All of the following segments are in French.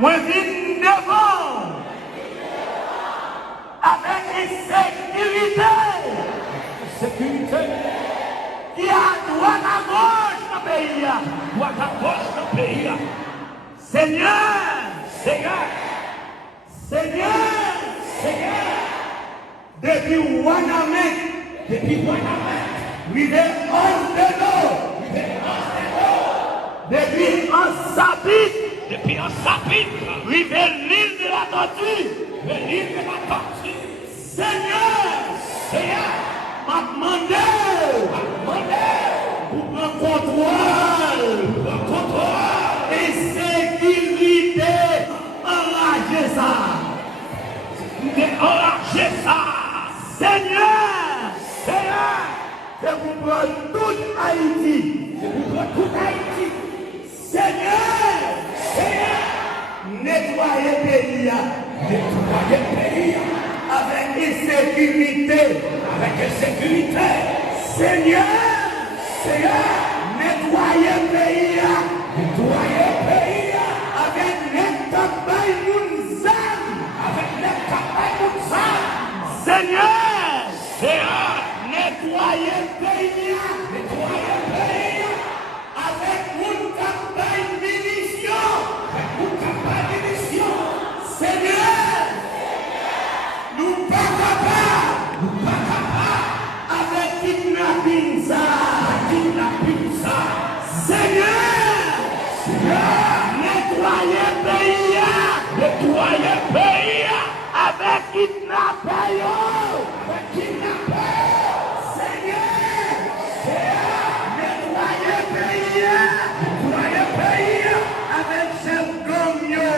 Moi, viens devant avec une sécurité. Qui a droite à gauche dans le pays. Droite à gauche dans le pays. Seigneur. Depuis Wanamé. Oui, de 11 de l'eau. Depuis un sapin. Oui, de l'île de la tortue. Seigneur, m'a demandé pour prendre contrôle et sécurité. Enrager ça. Seigneur, je vous prends toute Haïti. Seigneur, nettoyez le pays. Avec insécurité. Seigneur, nettoyez le pays. Avec les campagnes mounzam. Seigneur, nettoyez le pays. Avec une campagne munitions. Seigneur, nous pas capables. Avec kidnapping ça. Seigneur, nettoyez le pays. Avec kidnapping. Seigneur, nettoyez le pays. Avec chef Gomio.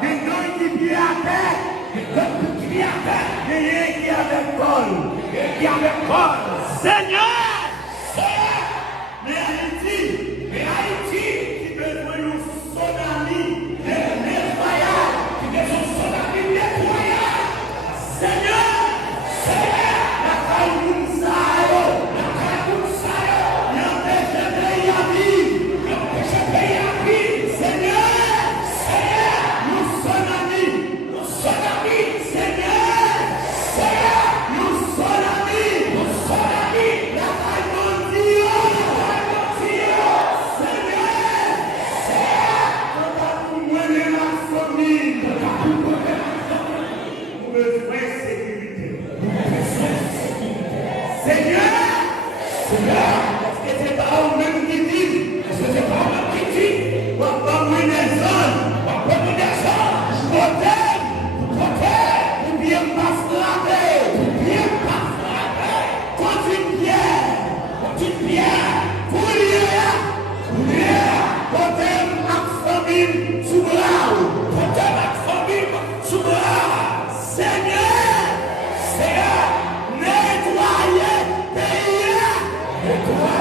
Des gens qui vivent à terre. Des gens qui avaient col. Seigneur, mais Haïti, qui besoin d'un tsunami de nettoyage. Seigneur, la Kaïmounsa, l'empêche le pays à vivre. Seigneur, nous tsunami. Seigneur, nous tsunami. La Kaïmounsa. Seigneur, quand vous menez la famille, vous besoin de sécurité. Seigneur, est-ce que c'est pas vous-même qui dit? Ou pas moins des zones? Ou bien pas frapper? Contre une pierre. Courir. Contre la famille sous bras. Seigneur, nettoyez pays.